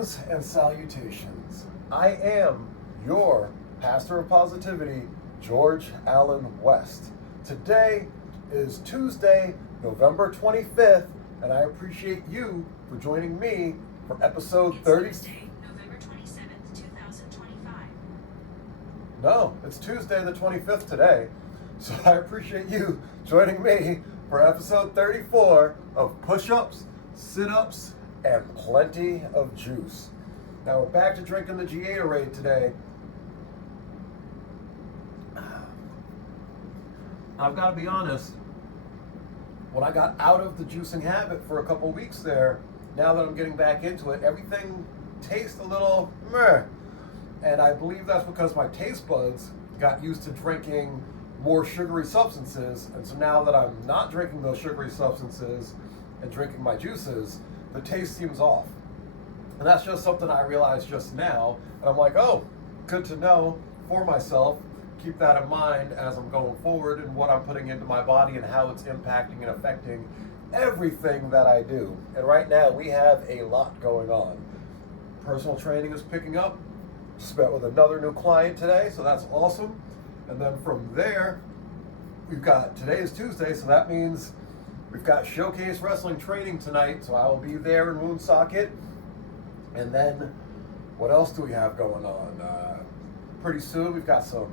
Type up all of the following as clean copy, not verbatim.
Greetings and salutations. I am your pastor of positivity, George Allen West. Today is Tuesday, November 25th, and I appreciate you for joining me for episode 30. Tuesday, November 27th, 2025. No, it's Tuesday the 25th today. So I appreciate you joining me for episode 34 of Push-Ups, Sit-Ups, and Plenty of Juice. Now we're back to drinking the Gatorade today. I've got to be honest, when I got out of the juicing habit for a couple weeks there, now that I'm getting back into it, everything tastes a little meh. And I believe that's because my taste buds got used to drinking more sugary substances. And so now that I'm not drinking those sugary substances and drinking my juices, the taste seems off. And that's just something I realized just now. And I'm like, oh, good to know for myself. Keep that in mind as I'm going forward and what I'm putting into my body and how it's impacting and affecting everything that I do. And right now we have a lot going on. Personal training is picking up. Just met with another new client today, so that's awesome. And then from there, today is Tuesday, so that means we've got Showcase Wrestling training tonight, so I will be there in Woonsocket. And then, what else do we have going on? Pretty soon we've got some,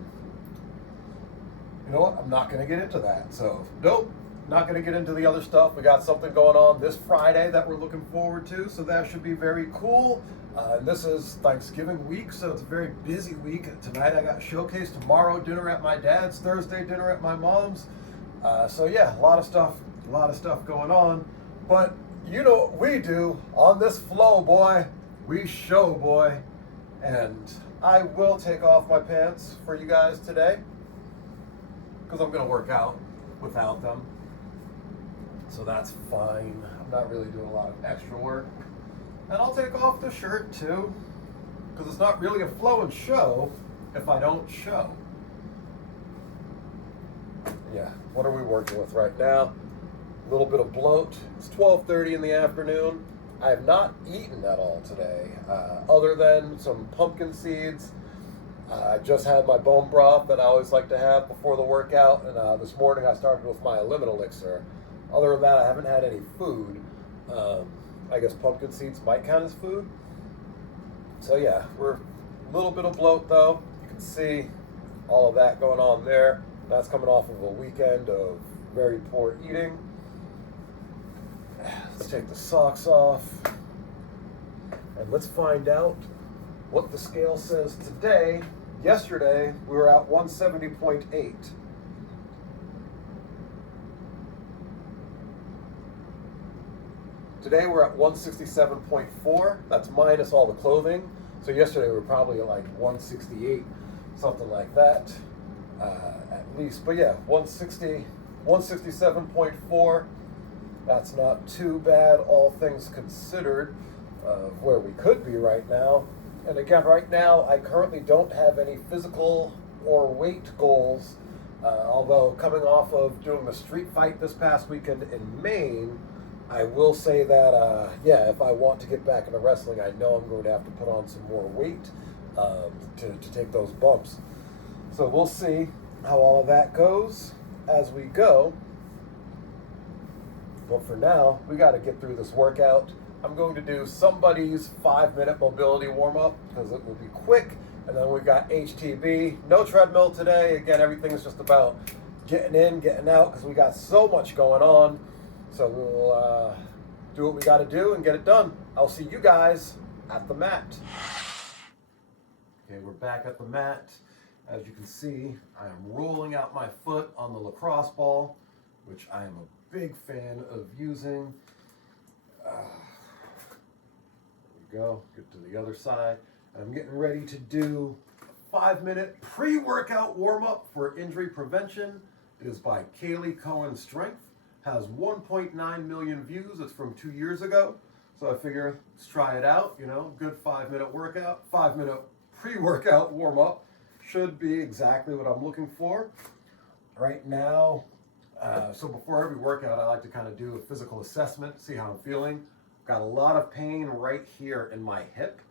you know what, I'm not going to get into that. So, nope, not going to get into the other stuff. We got something going on this Friday that we're looking forward to, so that should be very cool. And this is Thanksgiving week, so it's a very busy week. Tonight I got Showcase, tomorrow dinner at my dad's, Thursday dinner at my mom's. So yeah, a lot of stuff going on. But you know what we do on this flow, boy. We show, boy. And I will take off my pants for you guys today because I'm going to work out without them. So that's fine. I'm not really doing a lot of extra work. And I'll take off the shirt too, because it's not really a flow and show if I don't show. Yeah, what are we working with right now? A little bit of bloat. It's 12:30 in the afternoon. I have not eaten at all today, other than some pumpkin seeds. I just had my bone broth that I always like to have before the workout, and this morning I started with my lemon elixir. Other than that, I haven't had any food. I guess pumpkin seeds might count as food. So yeah, we're a little bit of bloat though. You can see all of that going on there. That's coming off of a weekend of very poor eating. Let's take the socks off and let's find out what the scale says today. Yesterday, we were at 170.8. Today we're at 167.4. That's minus all the clothing. So yesterday we were probably at like 168, something like that, at least. But yeah, 167.4. That's not too bad, all things considered, where we could be right now. And again, right now, I currently don't have any physical or weight goals, although coming off of doing the street fight this past weekend in Maine, I will say that, if I want to get back into wrestling, I know I'm going to have to put on some more weight to take those bumps. So we'll see how all of that goes as we go. But for now, we got to get through this workout. I'm going to do somebody's 5-minute mobility warm-up because it will be quick. And then we got HTB. No treadmill today. Again, everything's just about getting in, getting out because we got so much going on. So we'll do what we got to do and get it done. I'll see you guys at the mat. Okay, we're back at the mat. As you can see, I am rolling out my foot on the lacrosse ball, which I am a big fan of using. There we go. Get to the other side. And I'm getting ready to do a 5-minute pre-workout warm-up for injury prevention. It is by Kaylee Cohen Strength. Has 1.9 million views. It's from 2 years ago. So I figure let's try it out. You know, good 5-minute workout, 5-minute pre-workout warm-up should be exactly what I'm looking for. Right now, so before every workout, I like to kind of do a physical assessment, see how I'm feeling. got a lot of pain right here in my hip.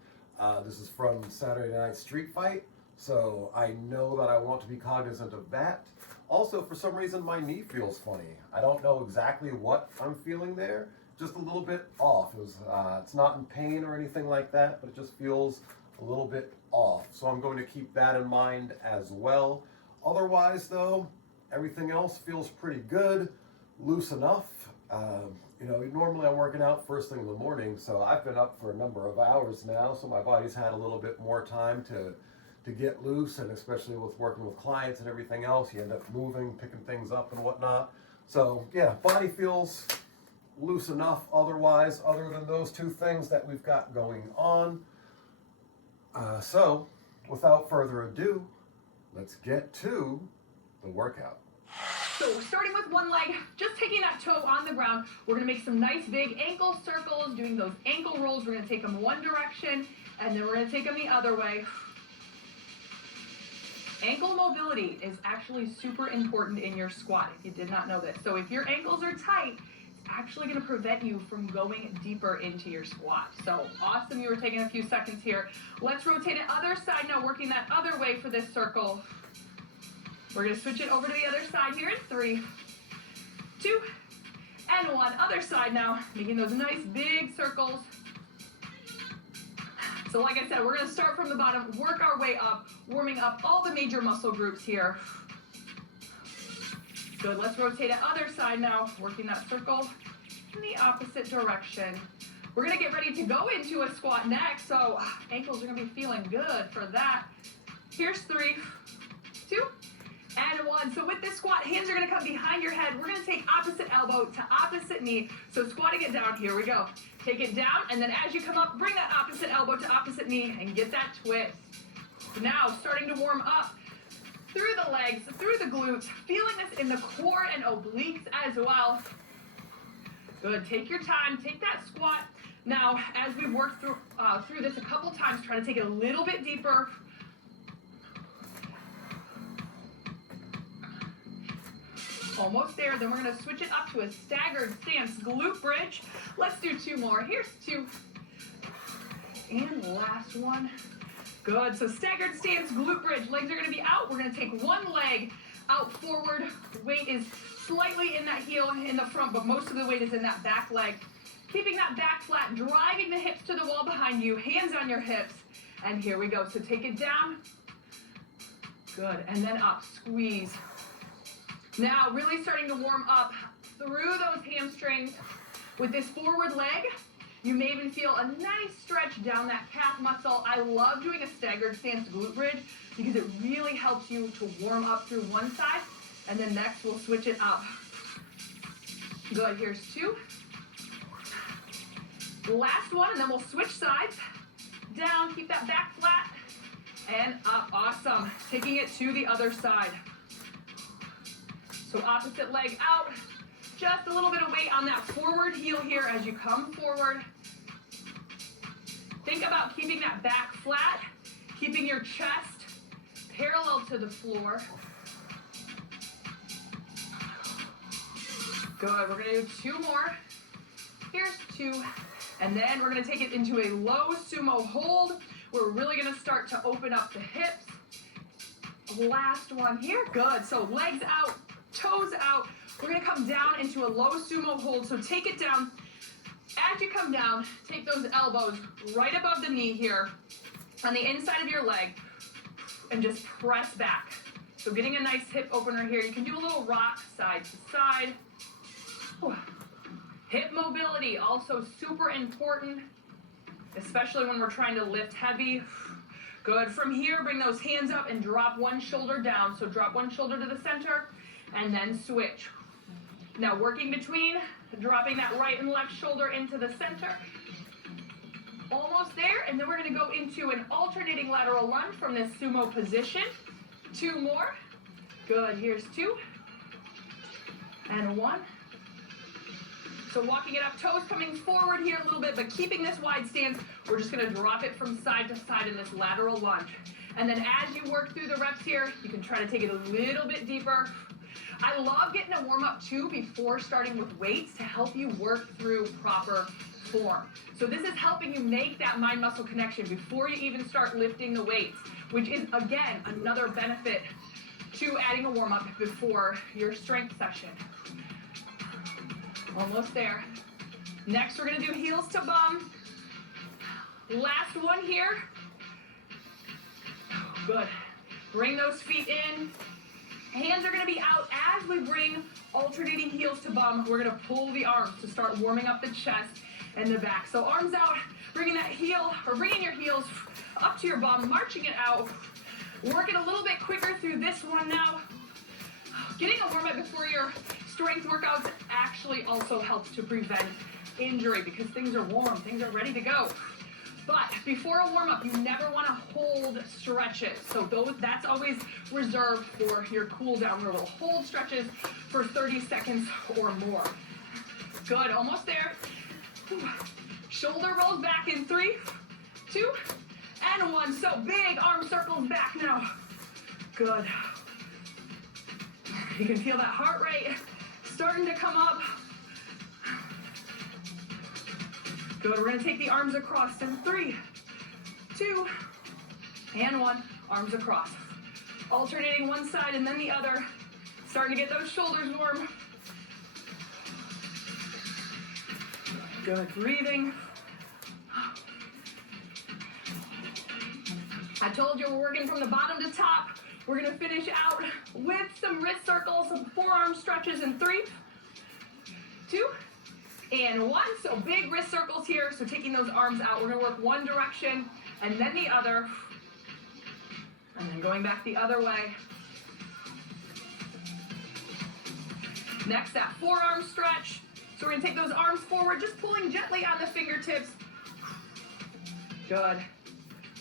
This is from Saturday Night Street Fight, so I know that I want to be cognizant of that. Also, for some reason, my knee feels funny. I don't know exactly what I'm feeling there, just a little bit off. It's not in pain or anything like that, but it just feels a little bit off. So I'm going to keep that in mind as well. Otherwise, though, everything else feels pretty good, loose enough. Normally I'm working out first thing in the morning, so I've been up for a number of hours now, so my body's had a little bit more time to get loose, and especially with working with clients and everything else, you end up moving, picking things up and whatnot. So yeah, body feels loose enough otherwise, other than those two things that we've got going on. So without further ado, let's get to the workout. So starting with one leg, just taking that toe on the ground, we're gonna make some nice big ankle circles, doing those ankle rolls. We're gonna take them one direction, and then we're gonna take them the other way. Ankle mobility is actually super important in your squat, if you did not know this. So if your ankles are tight, it's actually gonna prevent you from going deeper into your squat. So awesome, you were taking a few seconds here. Let's rotate it other side now, working that other way for this circle. We're gonna switch it over to the other side here in 3, 2, and 1. Other side now, making those nice big circles. So like I said, we're gonna start from the bottom, work our way up, warming up all the major muscle groups here. Good, let's rotate it other side now, working that circle in the opposite direction. We're gonna get ready to go into a squat next, so ankles are gonna be feeling good for that. Here's 3, 2, and 1. So with this squat, hands are gonna come behind your head. We're gonna take opposite elbow to opposite knee. So squatting it down, here we go. Take it down, and then as you come up, bring that opposite elbow to opposite knee and get that twist. Now, starting to warm up through the legs, through the glutes, feeling this in the core and obliques as well. Good, take your time, take that squat. Now, as we work through this a couple times, try to take it a little bit deeper. Almost there. Then we're going to switch it up to a staggered stance glute bridge. Let's do 2 more. Here's 2. And last one. Good. So staggered stance glute bridge. Legs are going to be out. We're going to take one leg out forward. Weight is slightly in that heel in the front, but most of the weight is in that back leg. Keeping that back flat, driving the hips to the wall behind you, hands on your hips. And here we go. So take it down. Good. And then up. Squeeze. Now, really starting to warm up through those hamstrings. With this forward leg, you may even feel a nice stretch down that calf muscle. I love doing a staggered stance glute bridge because it really helps you to warm up through one side, and then next we'll switch it up. Good, here's 2. Last one, and then we'll switch sides. Down, keep that back flat, and up. Awesome. Taking it to the other side. So opposite leg out, just a little bit of weight on that forward heel here as you come forward. Think about keeping that back flat, keeping your chest parallel to the floor. Good, we're gonna do 2 more. Here's 2, and then we're gonna take it into a low sumo hold. We're really gonna start to open up the hips. Last one here, good. So legs out, toes out. We're gonna come down into a low sumo hold. So take it down. As you come down, take those elbows right above the knee here on the inside of your leg and just press back. So getting a nice hip opener here. You can do a little rock side to side. Hip mobility, also super important, especially when we're trying to lift heavy. Good. From here, bring those hands up and drop one shoulder down. So drop one shoulder to the center and then switch. Now working between, dropping that right and left shoulder into the center. Almost there, and then we're gonna go into an alternating lateral lunge from this sumo position. 2 more. Good, here's 2. And 1. So walking it up, toes coming forward here a little bit, but keeping this wide stance, we're just gonna drop it from side to side in this lateral lunge. And then as you work through the reps here, you can try to take it a little bit deeper. I love getting a warm up too before starting with weights to help you work through proper form. So this is helping you make that mind-muscle connection before you even start lifting the weights, which is, again, another benefit to adding a warm-up before your strength session. Almost there. Next, we're gonna do heels to bum. Last one here. Good. Bring those feet in. Hands are gonna be out as we bring alternating heels to bum. We're gonna pull the arms to start warming up the chest and the back. So arms out, bringing that heel, or bringing your heels up to your bum, marching it out. Working a little bit quicker through this one now. Getting a warm-up before your strength workouts actually also helps to prevent injury because things are warm, things are ready to go. But before a warm-up, you never want to hold stretches. So that's always reserved for your cool down where we'll hold stretches for 30 seconds or more. Good, almost there. Shoulder rolls back in 3, 2, and 1. So big arm circles back now. Good. You can feel that heart rate starting to come up. Good, we're gonna take the arms across in 3, 2, and 1. Arms across. Alternating one side and then the other. Starting to get those shoulders warm. Good, breathing. I told you we're working from the bottom to top. We're gonna finish out with some wrist circles, some forearm stretches in 3, 2, and 1. So big wrist circles here. So taking those arms out, we're gonna work one direction and then the other. And then going back the other way. Next, that forearm stretch. So we're gonna take those arms forward, just pulling gently on the fingertips. Good.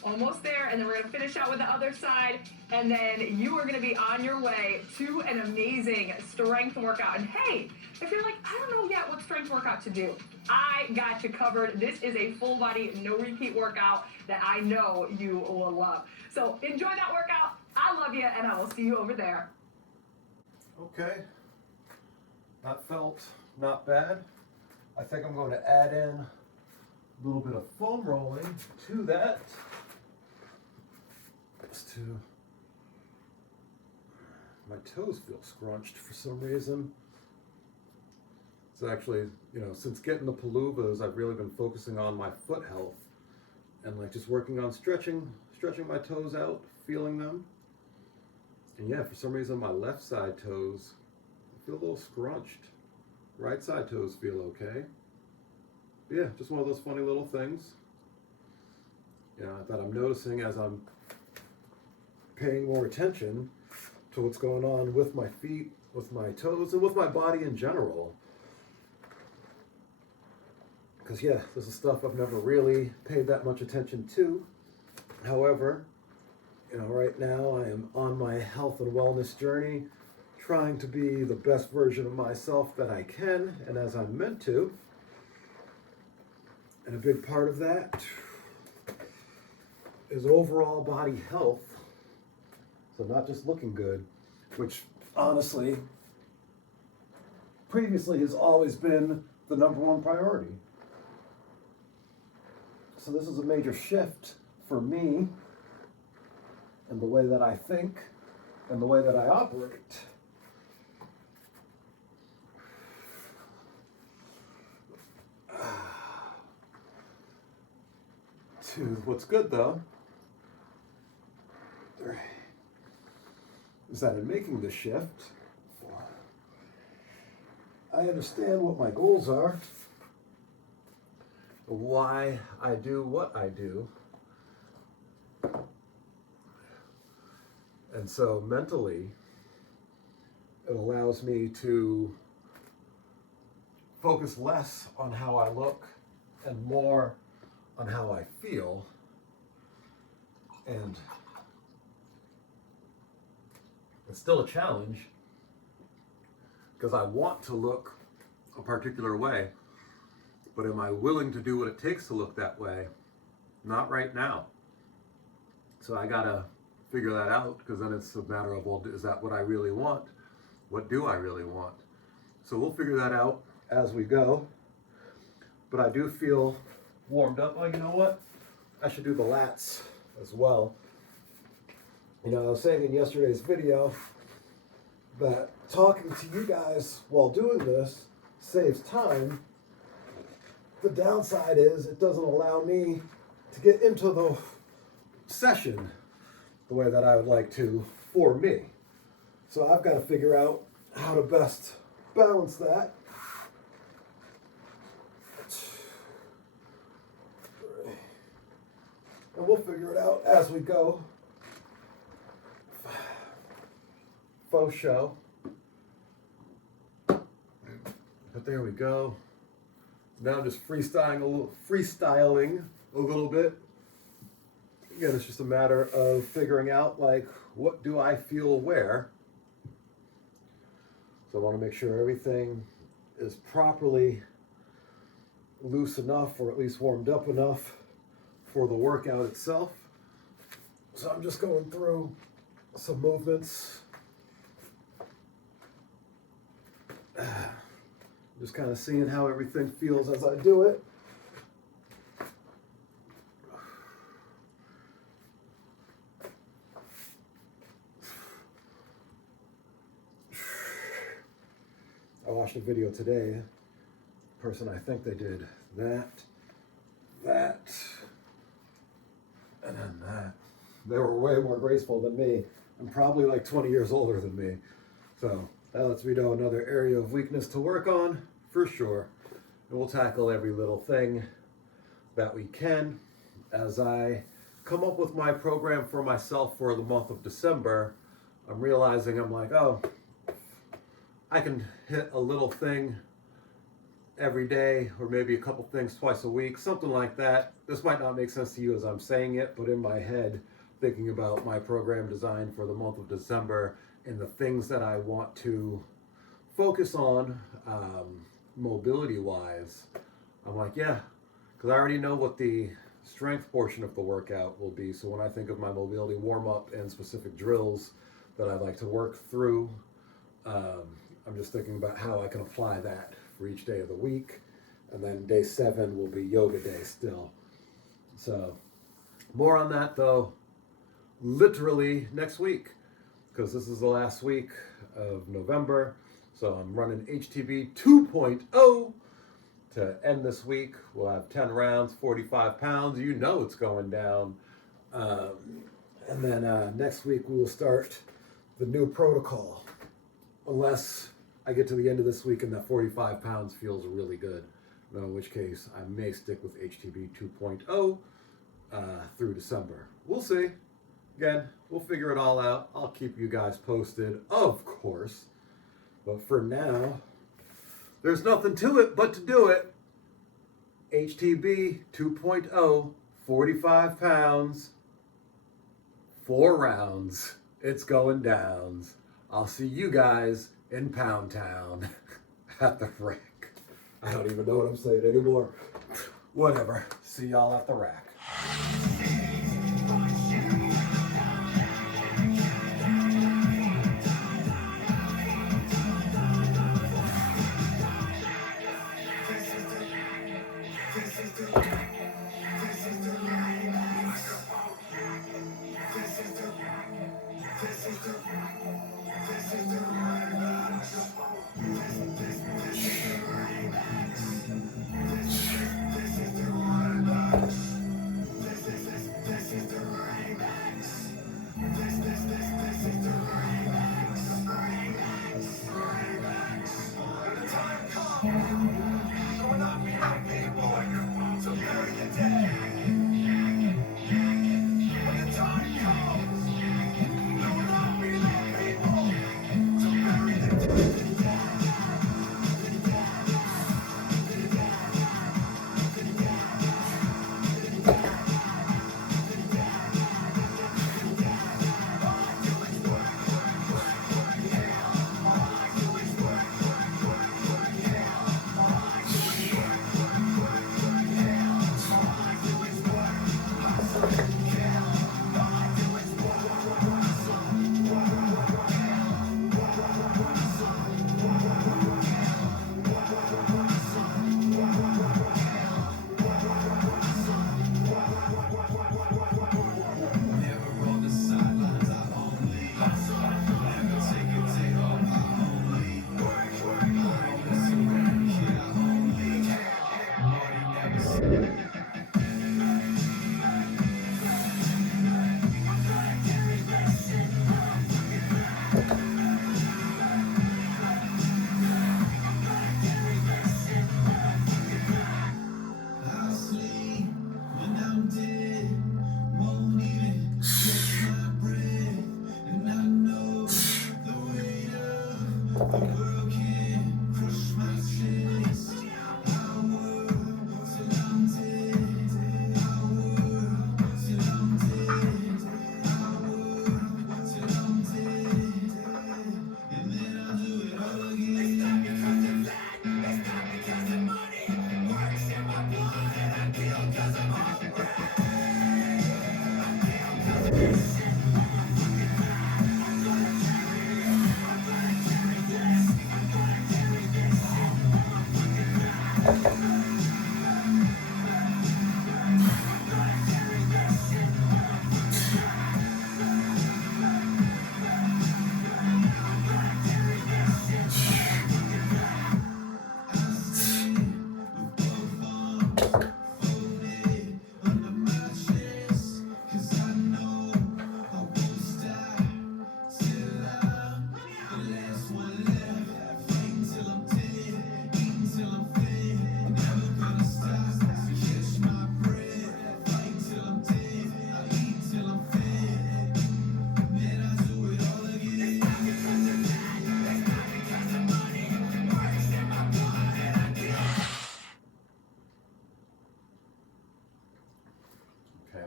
Almost there, and then we're gonna finish out with the other side, and then you are gonna be on your way to an amazing strength workout. And hey, if you're like, I don't know yet what strength workout to do, I got you covered. This is a full body, no repeat workout that I know you will love. So enjoy that workout. I love you, and I will see you over there. Okay, that felt not bad. I think I'm going to add in a little bit of foam rolling to that. My toes feel scrunched for some reason. It's actually, since getting the Paluvas, I've really been focusing on my foot health and like just working on stretching my toes out, feeling them. And yeah, for some reason my left side toes feel a little scrunched. Right side toes feel okay. But yeah, just one of those funny little things. That I'm noticing as I'm paying more attention to what's going on with my feet, with my toes, and with my body in general. Because yeah, this is stuff I've never really paid that much attention to. However, right now I am on my health and wellness journey, trying to be the best version of myself that I can, and as I'm meant to. And a big part of that is overall body health. So not just looking good, which honestly, previously has always been the #1 priority. So this is a major shift for me in the way that I think and the way that I operate. What's good though is that in making the shift, I understand what my goals are, why I do what I do, and so mentally it allows me to focus less on how I look and more on how I feel. And it's still a challenge because I want to look a particular way, but am I willing to do what it takes to look that way? Not right now. So I gotta figure that out, because then it's a matter of, well, is that what I really want? What do I really want? So we'll figure that out as we go. but I do feel warmed up. Oh, you know what? I should do the lats as well. You know, I was saying in yesterday's video that talking to you guys while doing this saves time. The downside is it doesn't allow me to get into the session the way that I would like to for me. So I've got to figure out how to best balance that. And we'll figure it out as we go. Faux show. But there we go. Now I'm just freestyling a little bit. Again, it's just a matter of figuring out, like, what do I feel where. So I want to make sure everything is properly loose enough, or at least warmed up enough for the workout itself. So I'm just going through some movements. Just kind of seeing how everything feels as I do it. I watched a video today. Person, I think they did that, and then that. They were way more graceful than me, and probably like 20 years older than me. So that lets me know another area of weakness to work on, for sure. And we'll tackle every little thing that we can. As I come up with my program for myself for the month of December, I'm realizing I'm like, oh, I can hit a little thing every day, or maybe a couple things twice a week, something like that. This might not make sense to you as I'm saying it, but in my head, thinking about my program design for the month of December and the things that I want to focus on mobility-wise, I'm like, yeah, because I already know what the strength portion of the workout will be. So when I think of my mobility warm-up and specific drills that I'd like to work through, I'm just thinking about how I can apply that for each day of the week. And then day 7 will be yoga day still. So more on that though, literally next week, because this is the last week of November. So I'm running HTB 2.0 to end this week. We'll have 10 rounds, 45 pounds. You know it's going down. And then next week we will start the new protocol, unless I get to the end of this week and that 45 pounds feels really good. In which case, I may stick with HTB 2.0 through December. We'll see. Again, we'll figure it all out. I'll keep you guys posted, of course. But for now, there's nothing to it but to do it. HTB 2.0, 45 pounds, 4 rounds. It's going down. I'll see you guys in Pound Town at the rack. I don't even know what I'm saying anymore. Whatever. See y'all at the rack.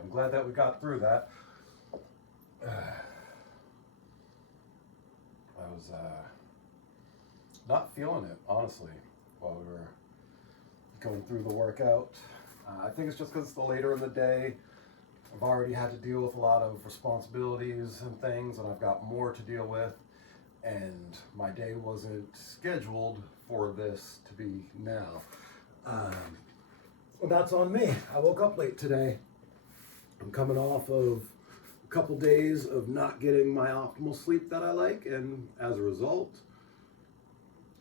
I'm glad that we got through that. I was not feeling it, honestly, while we were going through the workout. I think it's just because it's the later in the day. I've already had to deal with a lot of responsibilities and things, and I've got more to deal with. And my day wasn't scheduled for this to be now. Well, that's on me. I woke up late today. I'm coming off of a couple days of not getting my optimal sleep that I like, and as a result,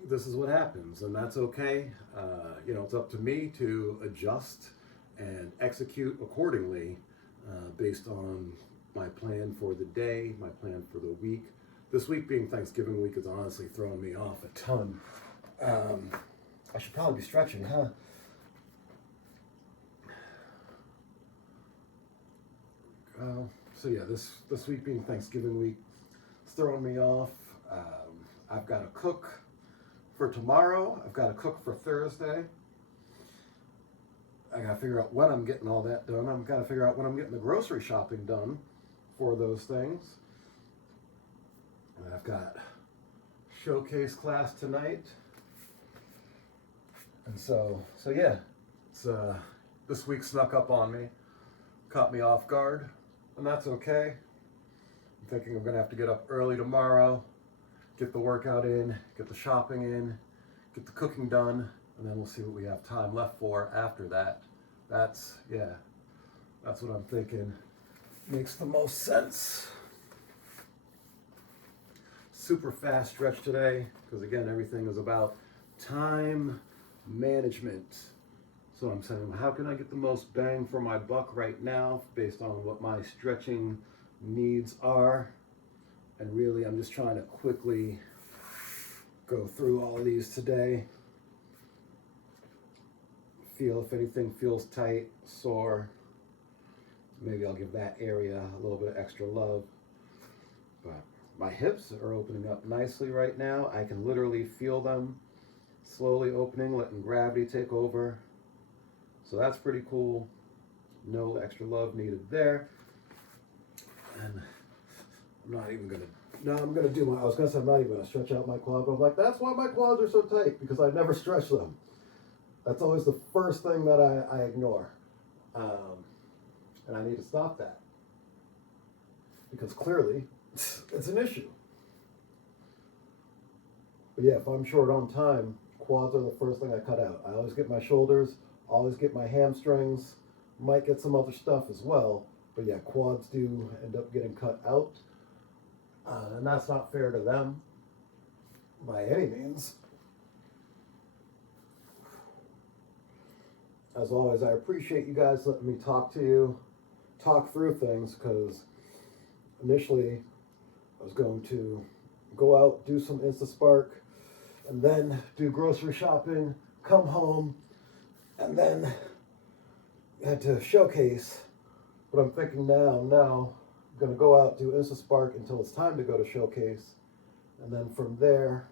this is what happens, and that's okay. It's up to me to adjust and execute accordingly based on my plan for the day, my plan for the week. This week being Thanksgiving week is honestly throwing me off a ton. I should probably be stretching, huh? So yeah, this week being Thanksgiving week, it's throwing me off. I've got to cook for tomorrow. I've got to cook for Thursday. I got to figure out when I'm getting all that done. I've got to figure out when I'm getting the grocery shopping done for those things. And I've got showcase class tonight. And so yeah, it's this week snuck up on me, caught me off guard, and that's okay. I'm thinking I'm gonna have to get up early tomorrow, get the workout in, get the shopping in, get the cooking done, and then we'll see what we have time left for after that. That's what I'm thinking. Makes the most sense. Super fast stretch today, because again, everything is about time management. So I'm saying, how can I get the most bang for my buck right now based on what my stretching needs are? And really, I'm just trying to quickly go through all of these today. Feel if anything feels tight, sore. Maybe I'll give that area a little bit of extra love. But my hips are opening up nicely right now. I can literally feel them slowly opening, letting gravity take over. So that's pretty cool. No extra love needed there. And I'm not even gonna, I'm gonna do I was gonna say I'm not even gonna stretch out my quad, but I'm like, that's why my quads are so tight, because I never stretch them. That's always the first thing that I ignore. And I need to stop that. Because clearly, it's an issue. But yeah, if I'm short on time, quads are the first thing I cut out. I always get my shoulders, always get my hamstrings, might get some other stuff as well. But yeah, quads do end up getting cut out. And that's not fair to them by any means. As always, I appreciate you guys letting me talk through things, because initially I was going to go out, do some InstaSpark, and then do grocery shopping, come home, and then had to showcase. But I'm thinking now I'm going to go out, do InstaSpark until it's time to go to showcase, and then from there,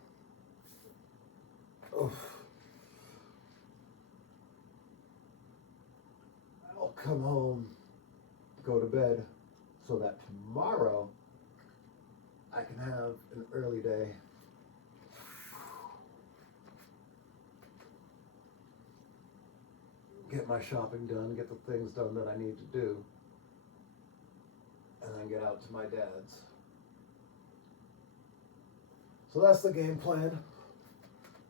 I'll come home, go to bed, so that tomorrow I can have an early day. Get my shopping done, get the things done that I need to do, and then get out to my dad's. So that's the game plan.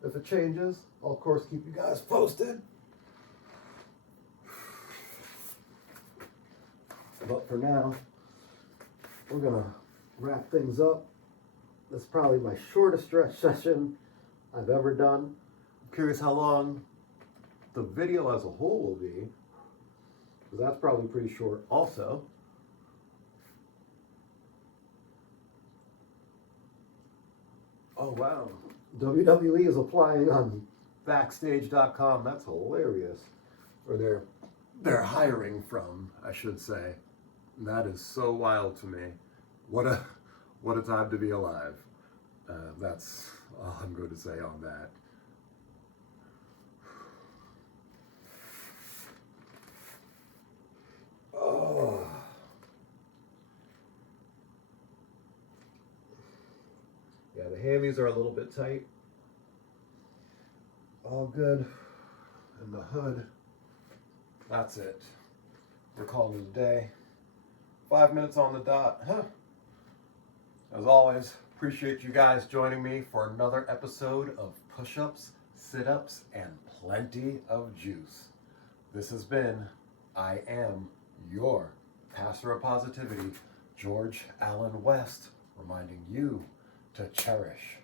If it changes, I'll of course keep you guys posted. But for now, we're gonna wrap things up. That's probably my shortest stretch session I've ever done. I'm curious how long the video as a whole will be, because that's probably pretty short also. Oh wow, WWE is applying on Backstage.com. That's hilarious. Or they're hiring from, I should say. And that is so wild to me. What a time to be alive. That's all I'm going to say on that. Oh. hammies are a little bit tight. All good. And the hood. That's it. We're calling it a day. 5 minutes on the dot. Huh. As always, appreciate you guys joining me for another episode of Push-Ups, Sit-Ups, and plenty of juice. This has been I Am Your Pastor of Positivity, George Allen West, reminding you to cherish